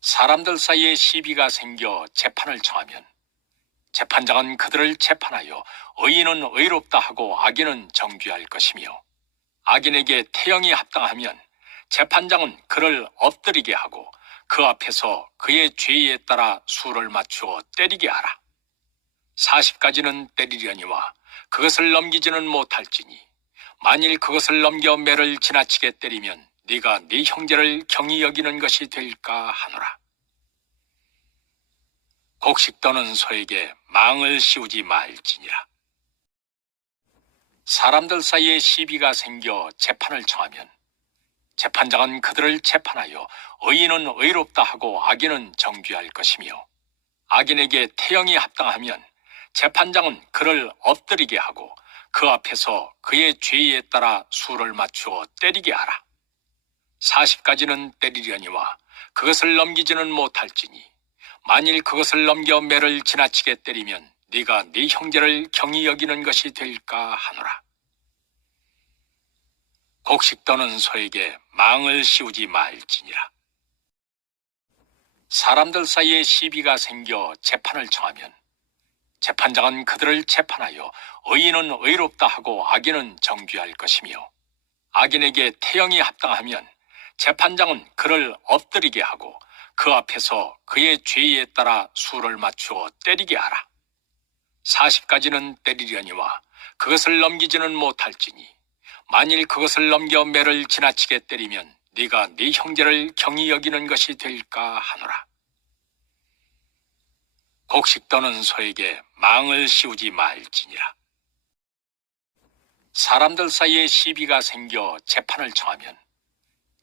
사람들 사이에 시비가 생겨 재판을 청하면 재판장은 그들을 재판하여 의인은 의롭다 하고 악인은 정죄할 것이며, 악인에게 태형이 합당하면 재판장은 그를 엎드리게 하고 그 앞에서 그의 죄에 따라 수를 맞추어 때리게 하라. 40가지는 때리려니와 그것을 넘기지는 못할지니, 만일 그것을 넘겨 매를 지나치게 때리면 네가 네 형제를 경히 여기는 것이 될까 하노라. 곡식 떠는 소에게 망을 씌우지 말지니라. 사람들 사이에 시비가 생겨 재판을 청하면 재판장은 그들을 재판하여 의인은 의롭다 하고 악인은 정죄할 것이며, 악인에게 태형이 합당하면 재판장은 그를 엎드리게 하고 그 앞에서 그의 죄에 따라 수를 맞추어 때리게 하라. 40가지는 때리려니와 그것을 넘기지는 못할지니, 만일 그것을 넘겨 매를 지나치게 때리면 네가 네 형제를 경히 여기는 것이 될까 하노라. 곡식 떠는 소에게 망을 씌우지 말지니라. 사람들 사이에 시비가 생겨 재판을 청하면 재판장은 그들을 재판하여 의인은 의롭다 하고 악인은 정죄할 것이며, 악인에게 태형이 합당하면 재판장은 그를 엎드리게 하고 그 앞에서 그의 죄에 따라 수를 맞추어 때리게 하라. 40가지는 때리려니와 그것을 넘기지는 못할지니, 만일 그것을 넘겨 매를 지나치게 때리면 네가 네 형제를 경히 여기는 것이 될까 하노라. 곡식 떠는 소에게 망을 씌우지 말지니라. 사람들 사이에 시비가 생겨 재판을 청하면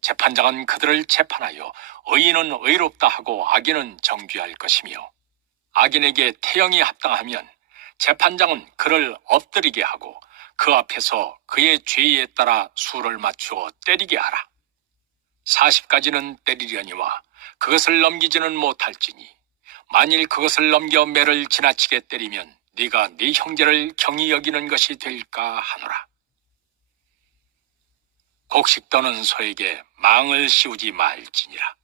재판장은 그들을 재판하여 의인은 의롭다 하고 악인은 정죄할 것이며, 악인에게 태형이 합당하면 재판장은 그를 엎드리게 하고 그 앞에서 그의 죄에 따라 수를 맞추어 때리게 하라. 40가지는 때리려니와 그것을 넘기지는 못할지니, 만일 그것을 넘겨 매를 지나치게 때리면 네가 네 형제를 경히 여기는 것이 될까 하노라. 곡식 떠는 소에게 망을 씌우지 말지니라.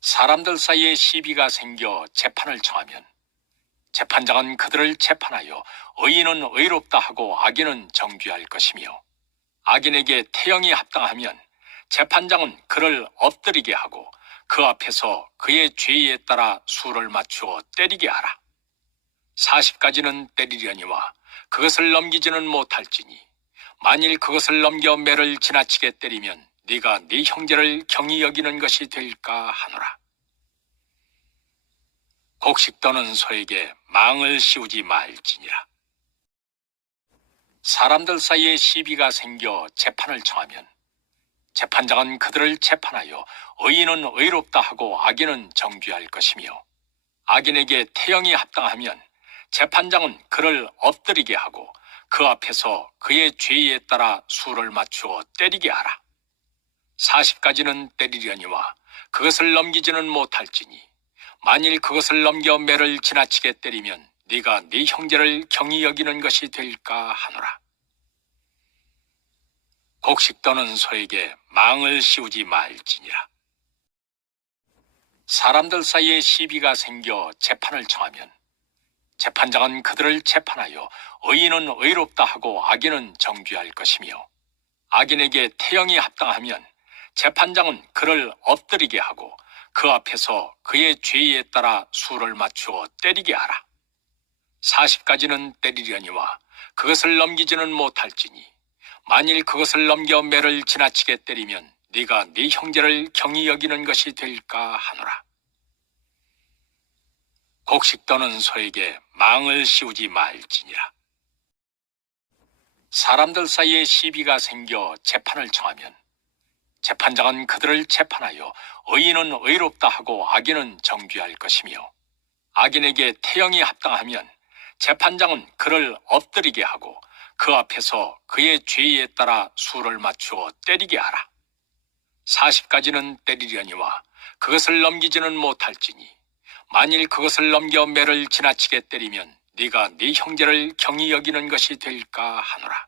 사람들 사이에 시비가 생겨 재판을 청하면 재판장은 그들을 재판하여 의인은 의롭다 하고 악인은 정죄할 것이며, 악인에게 태형이 합당하면 재판장은 그를 엎드리게 하고 그 앞에서 그의 죄에 따라 수를 맞추어 때리게 하라. 40가지는 때리려니와 그것을 넘기지는 못할지니, 만일 그것을 넘겨 매를 지나치게 때리면 네가 네 형제를 경히 여기는 것이 될까 하노라. 곡식 떠는 소에게 망을 씌우지 말지니라. 사람들 사이에 시비가 생겨 재판을 청하면 재판장은 그들을 재판하여 의인은 의롭다 하고 악인은 정죄할 것이며, 악인에게 태형이 합당하면 재판장은 그를 엎드리게 하고 그 앞에서 그의 죄에 따라 수를 맞추어 때리게 하라. 40가지는 때리려니와 그것을 넘기지는 못할지니, 만일 그것을 넘겨 매를 지나치게 때리면 네가 네 형제를 경히 여기는 것이 될까 하노라. 곡식 떠는 소에게 망을 씌우지 말지니라. 사람들 사이에 시비가 생겨 재판을 청하면 재판장은 그들을 재판하여 의인은 의롭다 하고 악인은 정죄할 것이며, 악인에게 태형이 합당하면 재판장은 그를 엎드리게 하고 그 앞에서 그의 죄에 따라 수를 맞추어 때리게 하라. 40가지는 때리려니와 그것을 넘기지는 못할지니, 만일 그것을 넘겨 매를 지나치게 때리면 네가 네 형제를 경히 여기는 것이 될까 하노라. 곡식 떠는 소에게 망을 씌우지 말지니라. 사람들 사이에 시비가 생겨 재판을 청하면 재판장은 그들을 재판하여 의인은 의롭다 하고 악인은 정죄할 것이며, 악인에게 태형이 합당하면 재판장은 그를 엎드리게 하고 그 앞에서 그의 죄에 따라 수를 맞추어 때리게 하라. 40가지는 때리려니와 그것을 넘기지는 못할지니, 만일 그것을 넘겨 매를 지나치게 때리면 네가 네 형제를 경히 여기는 것이 될까 하노라.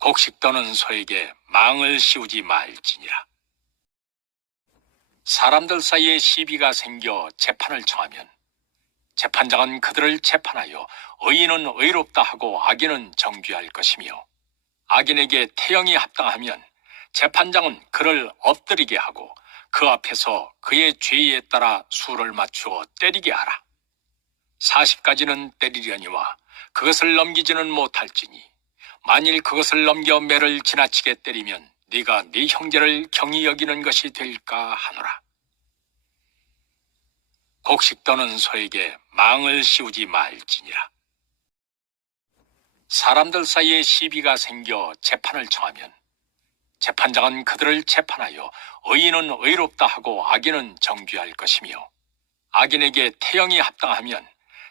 곡식 떠는 소에게 망을 씌우지 말지니라. 사람들 사이에 시비가 생겨 재판을 청하면 재판장은 그들을 재판하여 의인은 의롭다 하고 악인은 정죄할 것이며, 악인에게 태형이 합당하면 재판장은 그를 엎드리게 하고 그 앞에서 그의 죄에 따라 수를 맞추어 때리게 하라. 40가지는 때리려니와 그것을 넘기지는 못할지니, 만일 그것을 넘겨 매를 지나치게 때리면 네가 네 형제를 경히 여기는 것이 될까 하노라. 곡식 떠는 소에게 망을 씌우지 말지니라. 사람들 사이에 시비가 생겨 재판을 청하면 재판장은 그들을 재판하여 의인은 의롭다 하고 악인은 정죄할 것이며, 악인에게 태형이 합당하면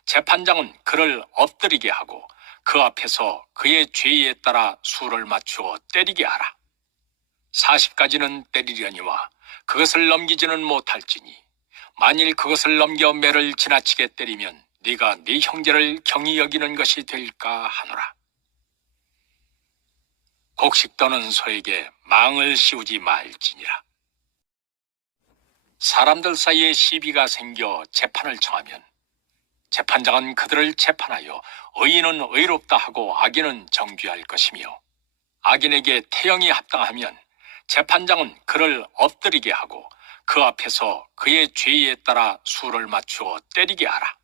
재판장은 그를 엎드리게 하고 그 앞에서 그의 죄에 따라 수를 맞추어 때리게 하라. 40가지는 때리려니와 그것을 넘기지는 못할지니, 만일 그것을 넘겨 매를 지나치게 때리면 네가 네 형제를 경히 여기는 것이 될까 하노라. 곡식 떠는 소에게 망을 씌우지 말지니라. 사람들 사이에 시비가 생겨 재판을 청하면 재판장은 그들을 재판하여 의인은 의롭다 하고 악인은 정죄할 것이며, 악인에게 태형이 합당하면 재판장은 그를 엎드리게 하고 그 앞에서 그의 죄에 따라 수를 맞추어 때리게 하라.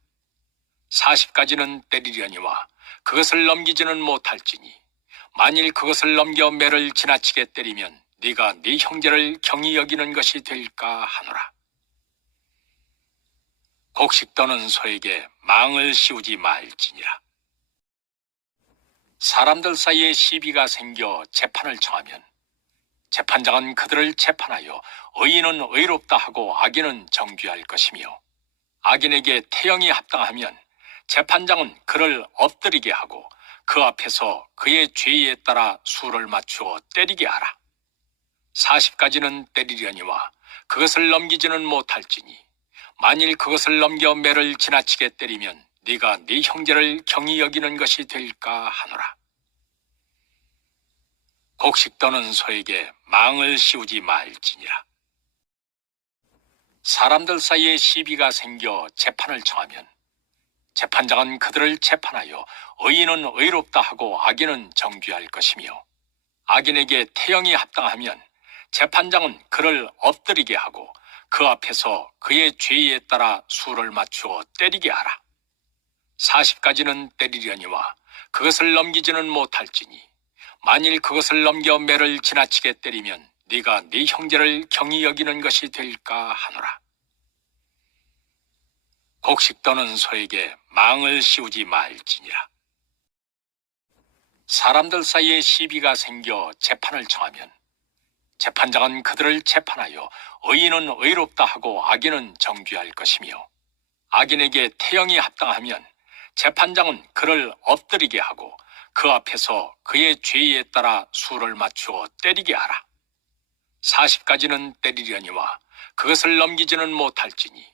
40가지는 때리려니와 그것을 넘기지는 못할지니, 만일 그것을 넘겨 매를 지나치게 때리면 네가 네 형제를 경히 여기는 것이 될까 하노라. 곡식 떠는 소에게 망을 씌우지 말지니라. 사람들 사이에 시비가 생겨 재판을 청하면 재판장은 그들을 재판하여 의인은 의롭다 하고 악인은 정죄할 것이며, 악인에게 태형이 합당하면 재판장은 그를 엎드리게 하고 그 앞에서 그의 죄에 따라 수를 맞추어 때리게 하라. 40가지는 때리려니와 그것을 넘기지는 못할지니, 만일 그것을 넘겨 매를 지나치게 때리면 네가 네 형제를 경히 여기는 것이 될까 하노라. 곡식 떠는 소에게 망을 씌우지 말지니라. 사람들 사이에 시비가 생겨 재판을 청하면 재판장은 그들을 재판하여 의인은 의롭다 하고 악인은 정죄할 것이며, 악인에게 태형이 합당하면 재판장은 그를 엎드리게 하고 그 앞에서 그의 죄에 따라 수를 맞추어 때리게 하라. 40가지는 때리려니와 그것을 넘기지는 못할지니, 만일 그것을 넘겨 매를 지나치게 때리면 네가 네 형제를 경히 여기는 것이 될까 하노라. 곡식 떠는 소에게 망을 씌우지 말지니라. 사람들 사이에 시비가 생겨 재판을 청하면 재판장은 그들을 재판하여 의인은 의롭다 하고 악인은 정죄할 것이며, 악인에게 태형이 합당하면 재판장은 그를 엎드리게 하고 그 앞에서 그의 죄에 따라 수를 맞추어 때리게 하라. 40가지는 때리려니와 그것을 넘기지는 못할지니,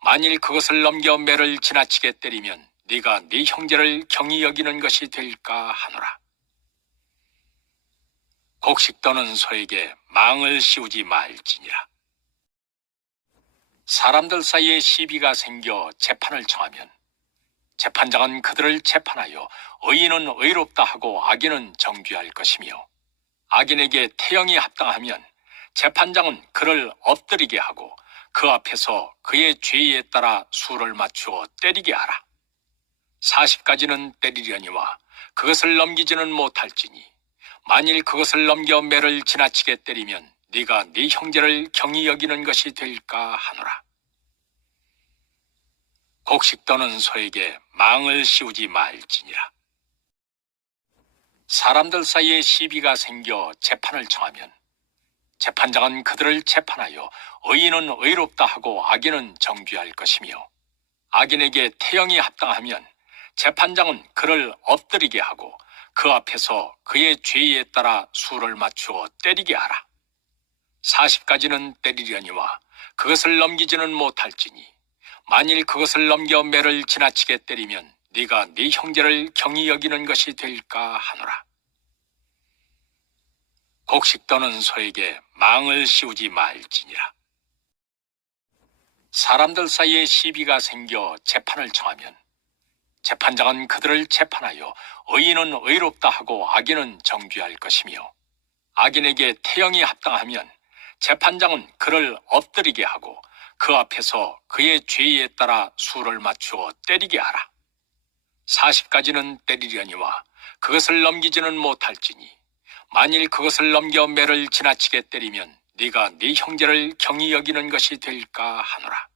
만일 그것을 넘겨 매를 지나치게 때리면 네가 네 형제를 경히 여기는 것이 될까 하노라. 곡식 떠는 소에게 망을 씌우지 말지니라. 사람들 사이에 시비가 생겨 재판을 청하면 재판장은 그들을 재판하여 의인은 의롭다 하고 악인은 정죄할 것이며, 악인에게 태형이 합당하면 재판장은 그를 엎드리게 하고 그 앞에서 그의 죄에 따라 수를 맞추어 때리게 하라. 40가지는 때리려니와 그것을 넘기지는 못할지니, 만일 그것을 넘겨 매를 지나치게 때리면 네가 네 형제를 경히 여기는 것이 될까 하노라. 곡식 떠는 소에게 망을 씌우지 말지니라. 사람들 사이에 시비가 생겨 재판을 청하면 재판장은 그들을 재판하여 의인은 의롭다 하고 악인은 정죄할 것이며, 악인에게 태형이 합당하면 재판장은 그를 엎드리게 하고 그 앞에서 그의 죄에 따라 수를 맞추어 때리게 하라. 40가지는 때리려니와 그것을 넘기지는 못할지니, 만일 그것을 넘겨 매를 지나치게 때리면 네가 네 형제를 경히 여기는 것이 될까 하노라. 곡식 떠는 소에게 망을 씌우지 말지니라. 사람들 사이에 시비가 생겨 재판을 청하면 재판장은 그들을 재판하여 의인은 의롭다 하고 악인은 정죄할 것이며, 악인에게 태형이 합당하면 재판장은 그를 엎드리게 하고 그 앞에서 그의 죄에 따라 수를 맞추어 때리게 하라. 40가지는 때리려니와 그것을 넘기지는 못할지니, 만일 그것을 넘겨 매를 지나치게 때리면 네가 네 형제를 경히 여기는 것이 될까 하노라.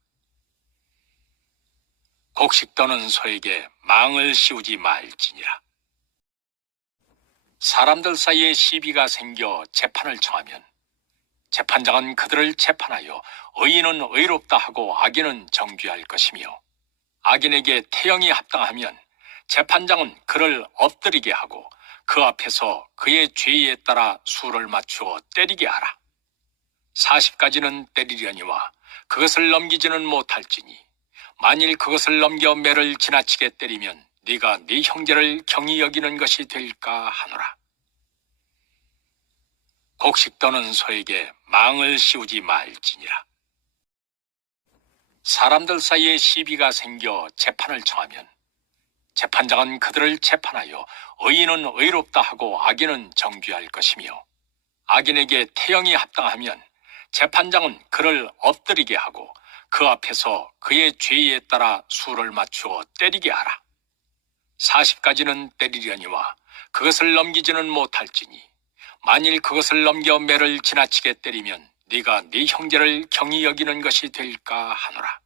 곡식 떠는 소에게 망을 씌우지 말지니라. 사람들 사이에 시비가 생겨 재판을 청하면 재판장은 그들을 재판하여 의인은 의롭다 하고 악인은 정죄할 것이며, 악인에게 태형이 합당하면 재판장은 그를 엎드리게 하고 그 앞에서 그의 죄에 따라 수를 맞추어 때리게 하라. 40가지는 때리려니와 그것을 넘기지는 못할지니, 만일 그것을 넘겨 매를 지나치게 때리면 네가 네 형제를 경히 여기는 것이 될까 하노라. 곡식 떠는 소에게 망을 씌우지 말지니라. 사람들 사이에 시비가 생겨 재판을 청하면 재판장은 그들을 재판하여 의인은 의롭다 하고 악인은 정죄할 것이며, 악인에게 태형이 합당하면 재판장은 그를 엎드리게 하고 그 앞에서 그의 죄에 따라 수를 맞추어 때리게 하라. 40가지는 때리려니와 그것을 넘기지는 못할지니, 만일 그것을 넘겨 매를 지나치게 때리면 네가 네 형제를 경히 여기는 것이 될까 하노라.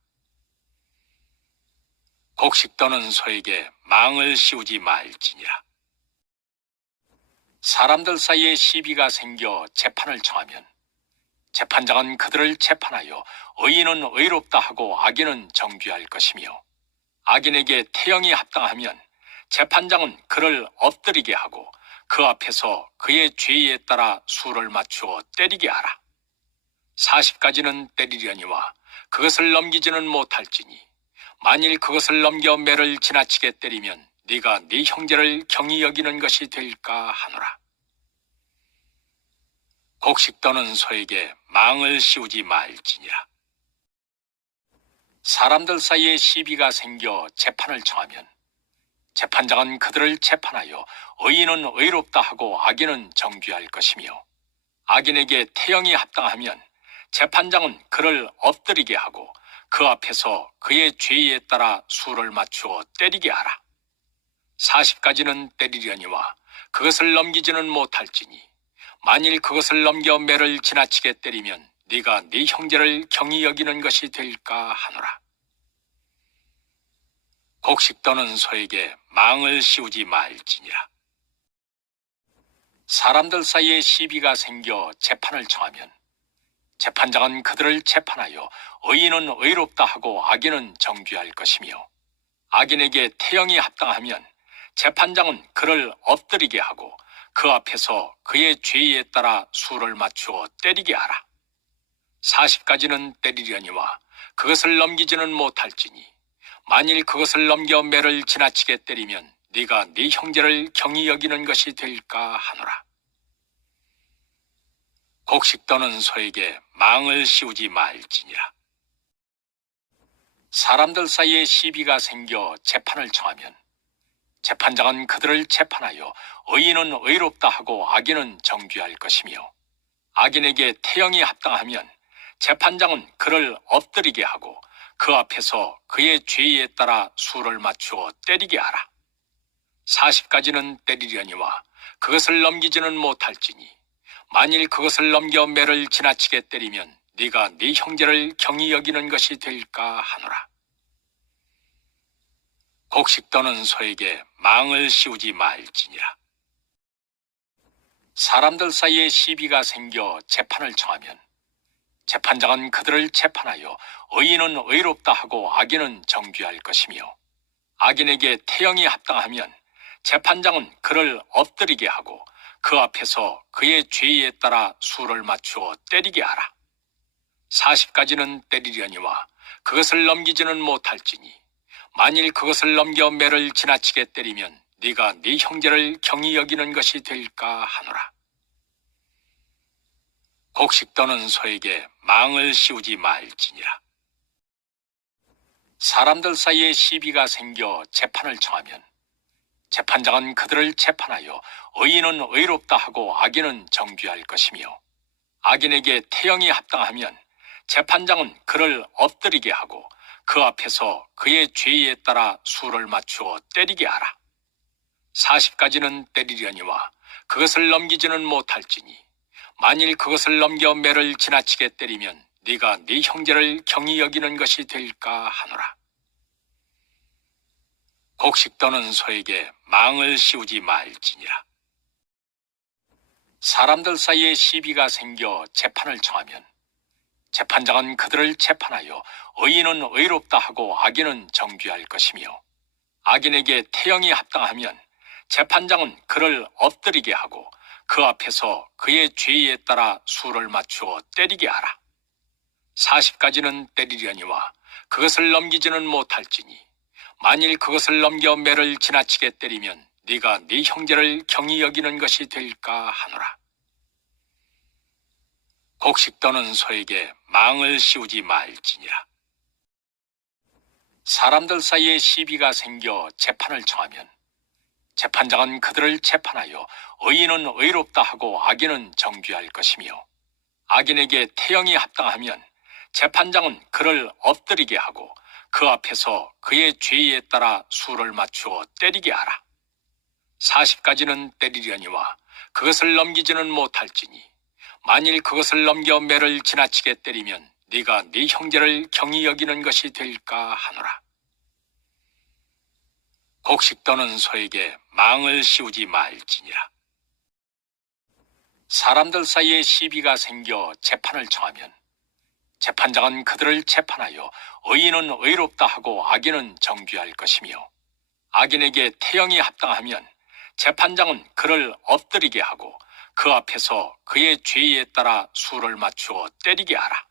곡식 떠는 소에게 망을 씌우지 말지니라. 사람들 사이에 시비가 생겨 재판을 청하면 재판장은 그들을 재판하여 의인은 의롭다 하고 악인은 정죄할 것이며, 악인에게 태형이 합당하면 재판장은 그를 엎드리게 하고 그 앞에서 그의 죄에 따라 수를 맞추어 때리게 하라. 40가지는 때리려니와 그것을 넘기지는 못할지니, 만일 그것을 넘겨 매를 지나치게 때리면 네가 네 형제를 경히 여기는 것이 될까 하노라. 곡식 떠는 소에게 망을 씌우지 말지니라. 사람들 사이에 시비가 생겨 재판을 청하면 재판장은 그들을 재판하여 의인은 의롭다 하고 악인은 정죄할 것이며, 악인에게 태형이 합당하면 재판장은 그를 엎드리게 하고 그 앞에서 그의 죄에 따라 수를 맞추어 때리게 하라. 40가지는 때리려니와 그것을 넘기지는 못할지니, 만일 그것을 넘겨 매를 지나치게 때리면 네가 네 형제를 경히 여기는 것이 될까 하노라. 곡식 떠는 소에게 망을 씌우지 말지니라. 사람들 사이에 시비가 생겨 재판을 청하면 재판장은 그들을 재판하여 의인은 의롭다 하고 악인은 정죄할 것이며, 악인에게 태형이 합당하면 재판장은 그를 엎드리게 하고 그 앞에서 그의 죄에 따라 수를 맞추어 때리게 하라. 40가지는 때리려니와 그것을 넘기지는 못할지니, 만일 그것을 넘겨 매를 지나치게 때리면 네가 네 형제를 경히 여기는 것이 될까 하노라. 곡식 떠는 소에게 망을 씌우지 말지니라. 사람들 사이에 시비가 생겨 재판을 청하면 재판장은 그들을 재판하여 의인은 의롭다 하고 악인은 정죄할 것이며, 악인에게 태형이 합당하면 재판장은 그를 엎드리게 하고 그 앞에서 그의 죄에 따라 수를 맞추어 때리게 하라. 40가지는 때리려니와 그것을 넘기지는 못할지니, 만일 그것을 넘겨 매를 지나치게 때리면 네가 네 형제를 경히 여기는 것이 될까 하노라. 곡식 떠는 소에게 망을 씌우지 말지니라. 사람들 사이에 시비가 생겨 재판을 청하면 재판장은 그들을 재판하여 의인은 의롭다 하고 악인은 정죄할 것이며, 악인에게 태형이 합당하면 재판장은 그를 엎드리게 하고 그 앞에서 그의 죄에 따라 수를 맞추어 때리게 하라. 40가지는 때리려니와 그것을 넘기지는 못할지니, 만일 그것을 넘겨 매를 지나치게 때리면 네가 네 형제를 경히 여기는 것이 될까 하노라. 곡식 떠는 소에게 망을 씌우지 말지니라. 사람들 사이에 시비가 생겨 재판을 청하면 재판장은 그들을 재판하여 의인은 의롭다 하고 악인은 정죄할 것이며, 악인에게 태형이 합당하면 재판장은 그를 엎드리게 하고 그 앞에서 그의 죄에 따라 수를 맞추어 때리게 하라. 40가지는 때리려니와 그것을 넘기지는 못할지니, 만일 그것을 넘겨 매를 지나치게 때리면 네가 네 형제를 경히 여기는 것이 될까 하노라. 곡식 떠는 소에게 망을 씌우지 말지니라. 사람들 사이에 시비가 생겨 재판을 청하면 재판장은 그들을 재판하여 의인은 의롭다 하고 악인은 정죄할 것이며, 악인에게 태형이 합당하면 재판장은 그를 엎드리게 하고 그 앞에서 그의 죄에 따라 수를 맞추어 때리게 하라. 40가지는 때리려니와 그것을 넘기지는 못할지니, 만일 그것을 넘겨 매를 지나치게 때리면 네가 네 형제를 경히 여기는 것이 될까 하노라. 곡식 떠는 소에게 망을 씌우지 말지니라. 사람들 사이에 시비가 생겨 재판을 청하면 재판장은 그들을 재판하여 의인은 의롭다 하고 악인은 정죄할 것이며, 악인에게 태형이 합당하면 재판장은 그를 엎드리게 하고 그 앞에서 그의 죄에 따라 수를 맞추어 때리게 하라. 40가지는 때리려니와 그것을 넘기지는 못할지니, 만일 그것을 넘겨 매를 지나치게 때리면 네가 네 형제를 경히 여기는 것이 될까 하노라. 곡식 떠는 소에게 망을 씌우지 말지니라. 사람들 사이에 시비가 생겨 재판을 청하면 재판장은 그들을 재판하여 의인은 의롭다 하고 악인은 정죄할 것이며, 악인에게 태형이 합당하면 재판장은 그를 엎드리게 하고 그 앞에서 그의 죄에 따라 수를 맞추어 때리게 하라.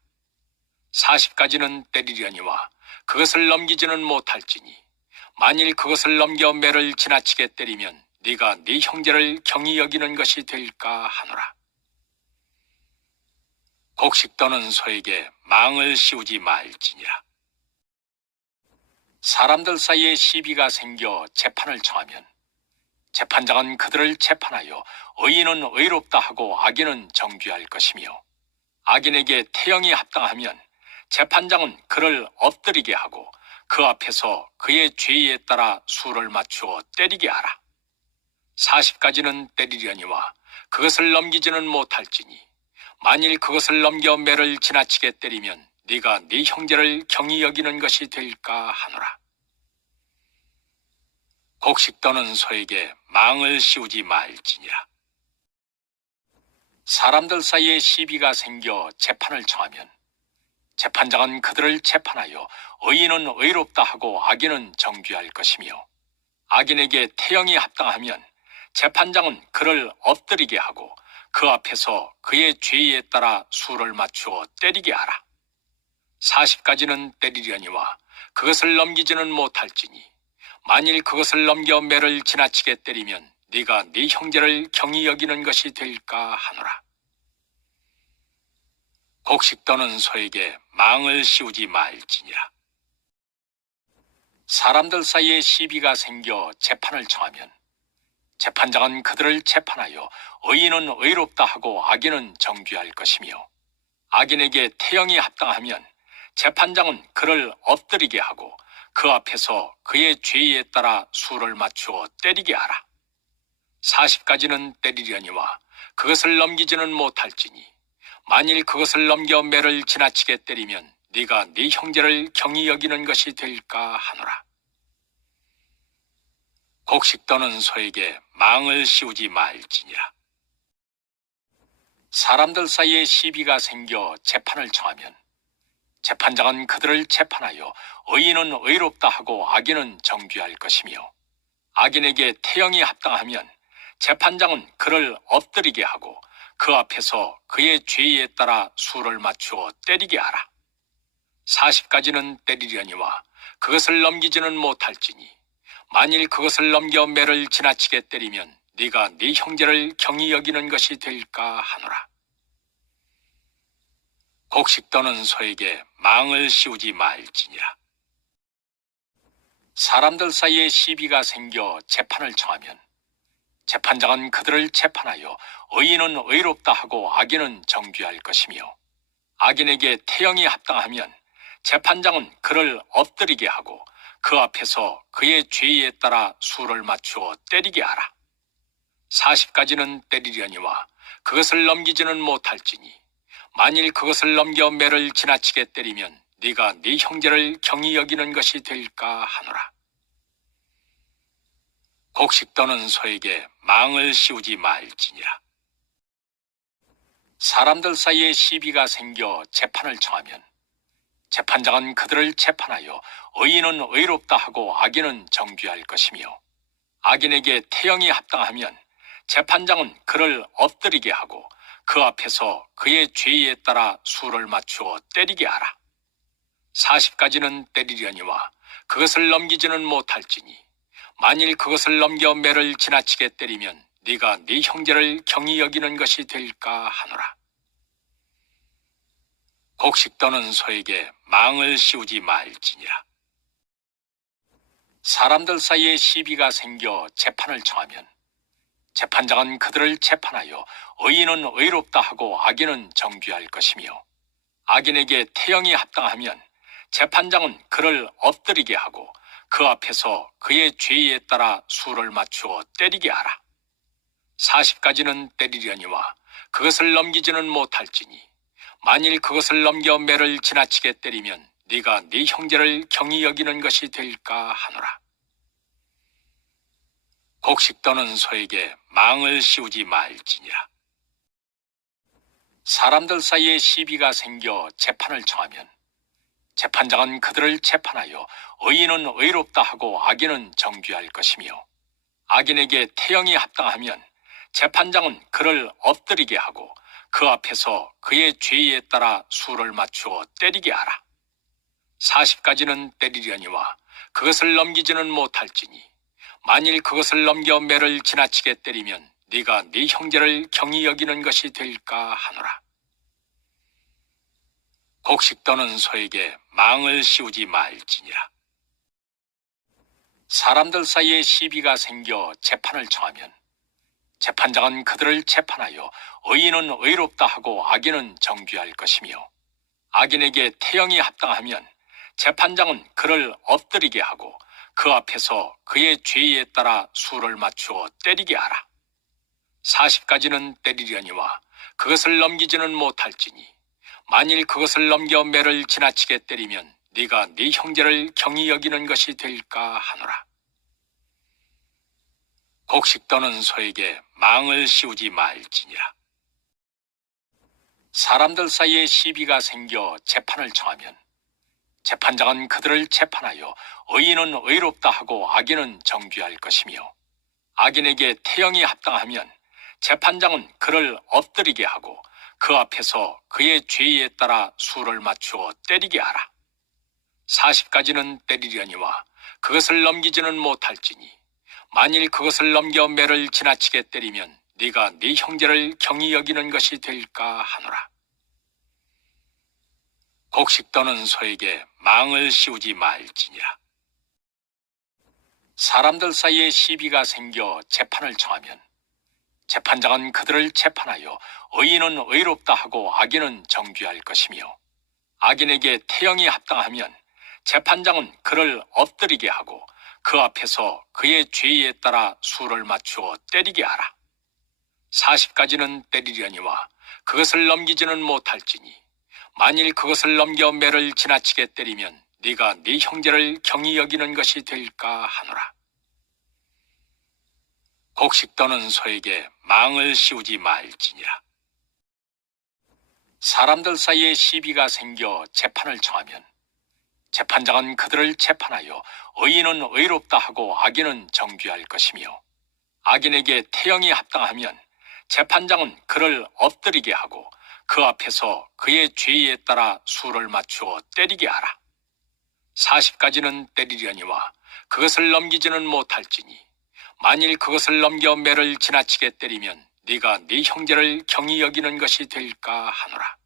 40가지는 때리려니와 그것을 넘기지는 못할지니, 만일 그것을 넘겨 매를 지나치게 때리면 네가 네 형제를 경히 여기는 것이 될까 하노라. 곡식 떠는 소에게 망을 씌우지 말지니라. 사람들 사이에 시비가 생겨 재판을 청하면 재판장은 그들을 재판하여 의인은 의롭다 하고 악인은 정죄할 것이며, 악인에게 태형이 합당하면 재판장은 그를 엎드리게 하고 그 앞에서 그의 죄에 따라 수를 맞추어 때리게 하라. 40가지는 때리려니와 그것을 넘기지는 못할지니, 만일 그것을 넘겨 매를 지나치게 때리면 네가 네 형제를 경히 여기는 것이 될까 하노라. 곡식 떠는 소에게 망을 씌우지 말지니라. 사람들 사이에 시비가 생겨 재판을 청하면 재판장은 그들을 재판하여 의인은 의롭다 하고 악인은 정죄할 것이며, 악인에게 태형이 합당하면 재판장은 그를 엎드리게 하고 그 앞에서 그의 죄에 따라 수를 맞추어 때리게 하라. 40가지는 때리려니와 그것을 넘기지는 못할지니, 만일 그것을 넘겨 매를 지나치게 때리면 네가 네 형제를 경히 여기는 것이 될까 하노라. 곡식 떠는 소에게 망을 씌우지 말지니라. 사람들 사이에 시비가 생겨 재판을 청하면 재판장은 그들을 재판하여 의인은 의롭다 하고 악인은 정죄할 것이며, 악인에게 태형이 합당하면 재판장은 그를 엎드리게 하고 그 앞에서 그의 죄에 따라 수를 맞추어 때리게 하라. 40가지는 때리려니와 그것을 넘기지는 못할지니, 만일 그것을 넘겨 매를 지나치게 때리면 네가 네 형제를 경히 여기는 것이 될까 하노라. 곡식 떠는 소에게 망을 씌우지 말지니라. 사람들 사이에 시비가 생겨 재판을 청하면 재판장은 그들을 재판하여 의인은 의롭다 하고 악인은 정죄할 것이며, 악인에게 태형이 합당하면 재판장은 그를 엎드리게 하고 그 앞에서 그의 죄에 따라 수를 맞추어 때리게 하라. 40가지는 때리려니와 그것을 넘기지는 못할지니, 만일 그것을 넘겨 매를 지나치게 때리면 네가 네 형제를 경히 여기는 것이 될까 하노라. 곡식 떠는 소에게 망을 씌우지 말지니라. 사람들 사이에 시비가 생겨 재판을 청하면 재판장은 그들을 재판하여 의인은 의롭다 하고 악인은 정죄할 것이며, 악인에게 태형이 합당하면 재판장은 그를 엎드리게 하고 그 앞에서 그의 죄에 따라 수를 맞추어 때리게 하라. 40가지는 때리려니와 그것을 넘기지는 못할지니, 만일 그것을 넘겨 매를 지나치게 때리면 네가 네 형제를 경히 여기는 것이 될까 하노라. 곡식 떠는 소에게 망을 씌우지 말지니라. 사람들 사이에 시비가 생겨 재판을 청하면 재판장은 그들을 재판하여 의인은 의롭다 하고 악인은 정죄할 것이며, 악인에게 태형이 합당하면 재판장은 그를 엎드리게 하고 그 앞에서 그의 죄에 따라 수를 맞추어 때리게 하라. 40가지는 때리려니와 그것을 넘기지는 못할지니, 만일 그것을 넘겨 매를 지나치게 때리면 네가 네 형제를 경히 여기는 것이 될까 하노라. 곡식 떠는 소에게 망을 씌우지 말지니라. 사람들 사이에 시비가 생겨 재판을 청하면 재판장은 그들을 재판하여 의인은 의롭다 하고 악인은 정죄할 것이며, 악인에게 태형이 합당하면 재판장은 그를 엎드리게 하고 그 앞에서 그의 죄에 따라 수를 맞추어 때리게 하라. 40가지는 때리려니와 그것을 넘기지는 못할지니, 만일 그것을 넘겨 매를 지나치게 때리면 네가 네 형제를 경히 여기는 것이 될까 하노라. 곡식 떠는 소에게 망을 씌우지 말지니라. 사람들 사이에 시비가 생겨 재판을 청하면 재판장은 그들을 재판하여 의인은 의롭다 하고 악인은 정죄할 것이며, 악인에게 태형이 합당하면 재판장은 그를 엎드리게 하고 그 앞에서 그의 죄에 따라 수를 맞추어 때리게 하라. 40가지는 때리려니와 그것을 넘기지는 못할지니, 만일 그것을 넘겨 매를 지나치게 때리면 네가 네 형제를 경히 여기는 것이 될까 하노라. 곡식 떠는 소에게 망을 씌우지 말지니라. 사람들 사이에 시비가 생겨 재판을 청하면 재판장은 그들을 재판하여 의인은 의롭다 하고 악인은 정죄할 것이며, 악인에게 태형이 합당하면 재판장은 그를 엎드리게 하고 그 앞에서 그의 죄에 따라 수를 맞추어 때리게 하라. 40가지는 때리려니와 그것을 넘기지는 못할지니, 만일 그것을 넘겨 매를 지나치게 때리면 네가 네 형제를 경히 여기는 것이 될까 하노라. 곡식 떠는 소에게 망을 씌우지 말지니라. 사람들 사이에 시비가 생겨 재판을 청하면 재판장은 그들을 재판하여 의인은 의롭다 하고 악인은 정죄할 것이며, 악인에게 태형이 합당하면 재판장은 그를 엎드리게 하고 그 앞에서 그의 죄에 따라 수를 맞추어 때리게 하라. 40가지는 때리려니와 그것을 넘기지는 못할지니, 만일 그것을 넘겨 매를 지나치게 때리면 네가 네 형제를 경히 여기는 것이 될까 하노라. 곡식 떠는 소에게 망을 씌우지 말지니라. 사람들 사이에 시비가 생겨 재판을 청하면 재판장은 그들을 재판하여 의인은 의롭다 하고 악인은 정죄할 것이며, 악인에게 태형이 합당하면 재판장은 그를 엎드리게 하고 그 앞에서 그의 죄에 따라 수를 맞추어 때리게 하라. 40가지는 때리려니와 그것을 넘기지는 못할지니, 만일 그것을 넘겨 매를 지나치게 때리면 네가 네 형제를 경히 여기는 것이 될까 하노라. 곡식 떠는 소에게 망을 씌우지 말지니라. 사람들 사이에 시비가 생겨 재판을 청하면 재판장은 그들을 재판하여 의인은 의롭다 하고 악인은 정죄할 것이며, 악인에게 태형이 합당하면 재판장은 그를 엎드리게 하고 그 앞에서 그의 죄에 따라 수를 맞추어 때리게 하라. 40가지는 때리려니와 그것을 넘기지는 못할지니, 만일 그것을 넘겨 매를 지나치게 때리면 네가 네 형제를 경히 여기는 것이 될까 하노라.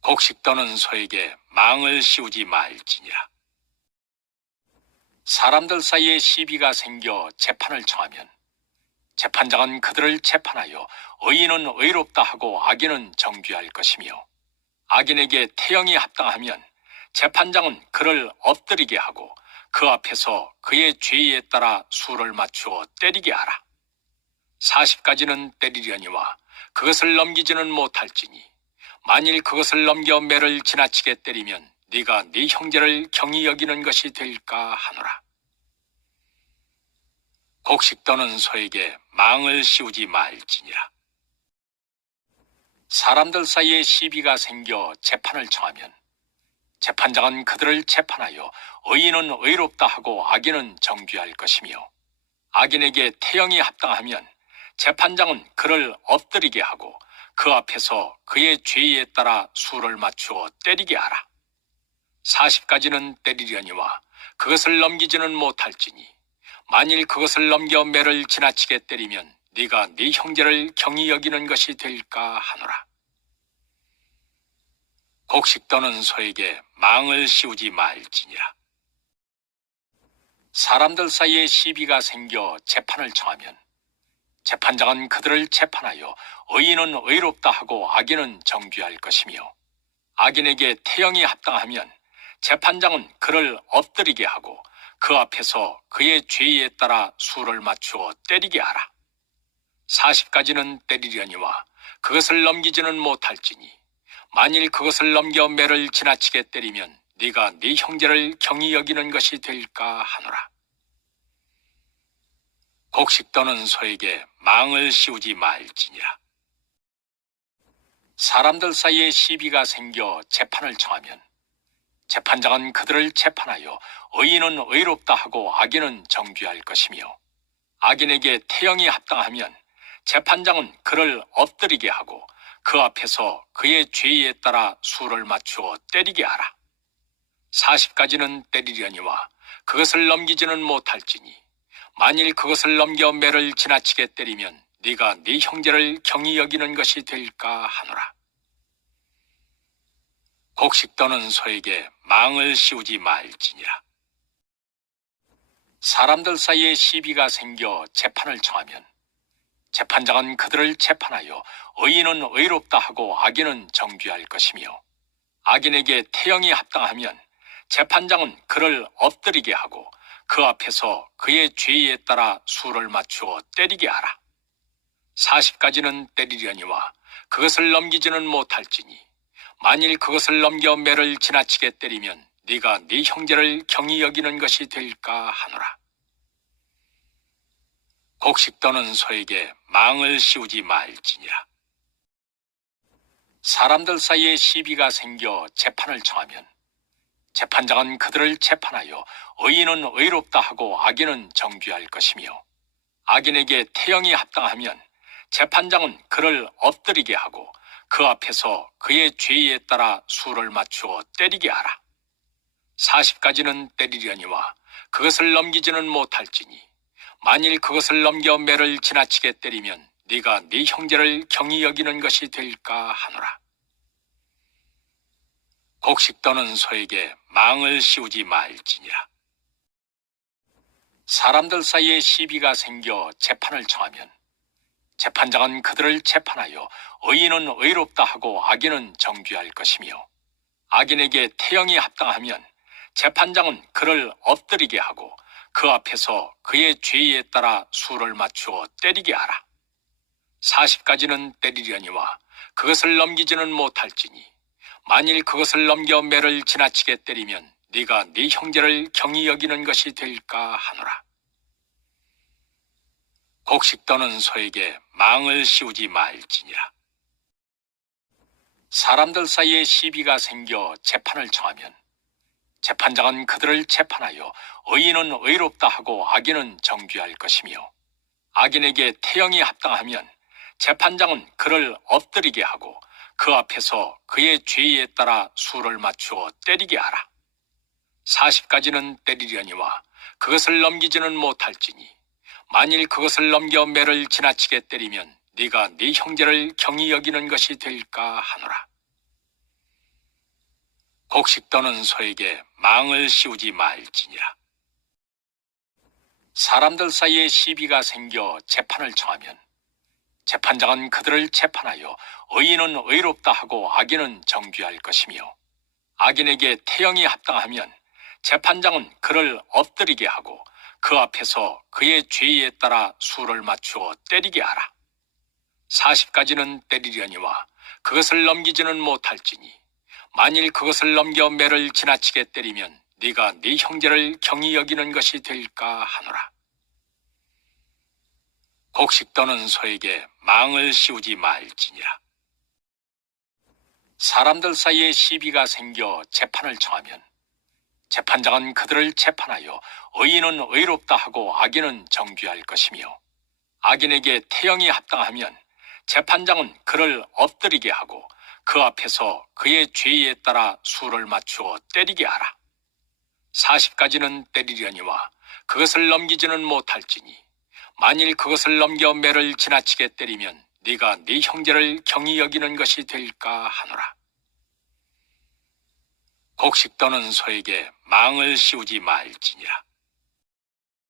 곡식 떠는 소에게 망을 씌우지 말지니라. 사람들 사이에 시비가 생겨 재판을 청하면 재판장은 그들을 재판하여 의인은 의롭다 하고 악인은 정죄할 것이며, 악인에게 태형이 합당하면 재판장은 그를 엎드리게 하고 그 앞에서 그의 죄에 따라 수를 맞추어 때리게 하라. 40가지는 때리려니와 그것을 넘기지는 못할지니, 만일 그것을 넘겨 매를 지나치게 때리면 네가 네 형제를 경히 여기는 것이 될까 하노라. 곡식 떠는 소에게 망을 씌우지 말지니라. 사람들 사이에 시비가 생겨 재판을 청하면 재판장은 그들을 재판하여 의인은 의롭다 하고 악인은 정죄할 것이며, 악인에게 태형이 합당하면 재판장은 그를 엎드리게 하고 그 앞에서 그의 죄에 따라 수를 맞추어 때리게 하라. 40가지는 때리려니와 그것을 넘기지는 못할지니, 만일 그것을 넘겨 매를 지나치게 때리면 네가 네 형제를 경히 여기는 것이 될까 하노라. 곡식 떠는 소에게 망을 씌우지 말지니라. 사람들 사이에 시비가 생겨 재판을 청하면 재판장은 그들을 재판하여 의인은 의롭다 하고 악인은 정죄할 것이며, 악인에게 태형이 합당하면 재판장은 그를 엎드리게 하고 그 앞에서 그의 죄에 따라 수를 맞추어 때리게 하라. 40가지는 때리려니와 그것을 넘기지는 못할지니, 만일 그것을 넘겨 매를 지나치게 때리면 네가 네 형제를 경히 여기는 것이 될까 하노라. 곡식 떠는 소에게 망을 씌우지 말지니라. 사람들 사이에 시비가 생겨 재판을 청하면 재판장은 그들을 재판하여 의인은 의롭다 하고 악인은 정죄할 것이며, 악인에게 태형이 합당하면 재판장은 그를 엎드리게 하고 그 앞에서 그의 죄에 따라 수를 맞추어 때리게 하라. 40가지는 때리려니와 그것을 넘기지는 못할지니, 만일 그것을 넘겨 매를 지나치게 때리면 네가 네 형제를 경히 여기는 것이 될까 하노라. 곡식 떠는 소에게 망을 씌우지 말지니라. 사람들 사이에 시비가 생겨 재판을 청하면 재판장은 그들을 재판하여 의인은 의롭다 하고 악인은 정죄할 것이며, 악인에게 태형이 합당하면 재판장은 그를 엎드리게 하고 그 앞에서 그의 죄에 따라 수를 맞추어 때리게 하라. 40가지는 때리려니와 그것을 넘기지는 못할지니, 만일 그것을 넘겨 매를 지나치게 때리면 네가 네 형제를 경히 여기는 것이 될까 하노라. 곡식 떠는 소에게 망을 씌우지 말지니라. 사람들 사이에 시비가 생겨 재판을 청하면 재판장은 그들을 재판하여 의인은 의롭다 하고 악인은 정죄할 것이며, 악인에게 태형이 합당하면 재판장은 그를 엎드리게 하고 그 앞에서 그의 죄에 따라 수를 맞추어 때리게 하라. 40가지는 때리려니와 그것을 넘기지는 못할지니, 만일 그것을 넘겨 매를 지나치게 때리면 네가 네 형제를 경히 여기는 것이 될까 하노라. 곡식 떠는 소에게 망을 씌우지 말지니라. 사람들 사이에 시비가 생겨 재판을 청하면 재판장은 그들을 재판하여 의인은 의롭다 하고 악인은 정죄할 것이며, 악인에게 태형이 합당하면 재판장은 그를 엎드리게 하고 그 앞에서 그의 죄에 따라 수를 맞추어 때리게 하라. 40가지는 때리려니와 그것을 넘기지는 못할지니, 만일 그것을 넘겨 매를 지나치게 때리면 네가 네 형제를 경히 여기는 것이 될까 하노라. 곡식 떠는 소에게 망을 씌우지 말지니라. 사람들 사이에 시비가 생겨 재판을 청하면 재판장은 그들을 재판하여 의인은 의롭다 하고 악인은 정죄할 것이며, 악인에게 태형이 합당하면 재판장은 그를 엎드리게 하고 그 앞에서 그의 죄에 따라 수를 맞추어 때리게 하라. 40가지는 때리려니와 그것을 넘기지는 못할지니, 만일 그것을 넘겨 매를 지나치게 때리면 네가 네 형제를 경히 여기는 것이 될까 하노라. 곡식 떠는 소에게 망을 씌우지 말지니라. 사람들 사이에 시비가 생겨 재판을 청하면 재판장은 그들을 재판하여 의인은 의롭다 하고 악인은 정죄할 것이며, 악인에게 태형이 합당하면 재판장은 그를 엎드리게 하고 그 앞에서 그의 죄에 따라 수를 맞추어 때리게 하라. 40가지는 때리려니와 그것을 넘기지는 못할지니, 만일 그것을 넘겨 매를 지나치게 때리면 네가 네 형제를 경히 여기는 것이 될까 하노라. 곡식 떠는 소에게 망을 씌우지 말지니라. 사람들 사이에 시비가 생겨 재판을 청하면 재판장은 그들을 재판하여 의인은 의롭다 하고 악인은 정죄할 것이며, 악인에게 태형이 합당하면 재판장은 그를 엎드리게 하고 그 앞에서 그의 죄에 따라 수를 맞추어 때리게 하라. 40가지는 때리려니와 그것을 넘기지는 못할지니, 만일 그것을 넘겨 매를 지나치게 때리면 네가 네 형제를 경히 여기는 것이 될까 하노라. 곡식 떠는 소에게 망을 씌우지 말지니라.